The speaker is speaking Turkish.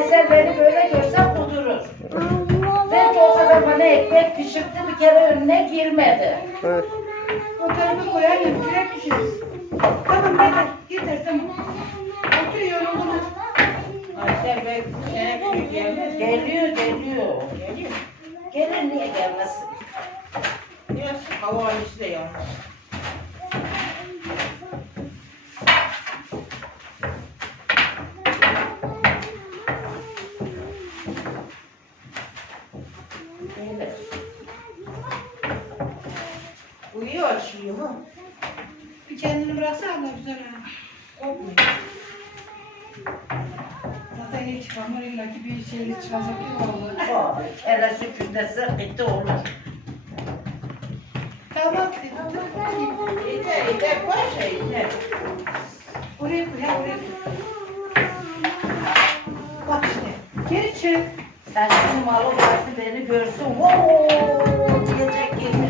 Aysel beni böyle görse kudurur. Belki o kadar bana ekmek pişirdi, bir kere önüne girmedi. Evet. O tarafa koyayım, direkt düşeriz. Tamam yeter, yeter tamam. Otur yoruldunuz. Aysel Bey sene gelmez. Geliyor. Geliyor. Gelir niye gelmesin? Biraz havalisi de yalnız. Gelir. Uyuyor açıyor ha. Bir kendini bıraksana da güzel ha. Korkmuyor. Zaten hiç çıkamır illa ki bir şeyle çıkacak ki vallahi. O kere süpürdesi bitti olur. Tamam. Yeter koy şey yeter. Oraya koy, ha oraya koy. Bak işte, geri çık. Sen şimdi malı burası beni görsün. Oo!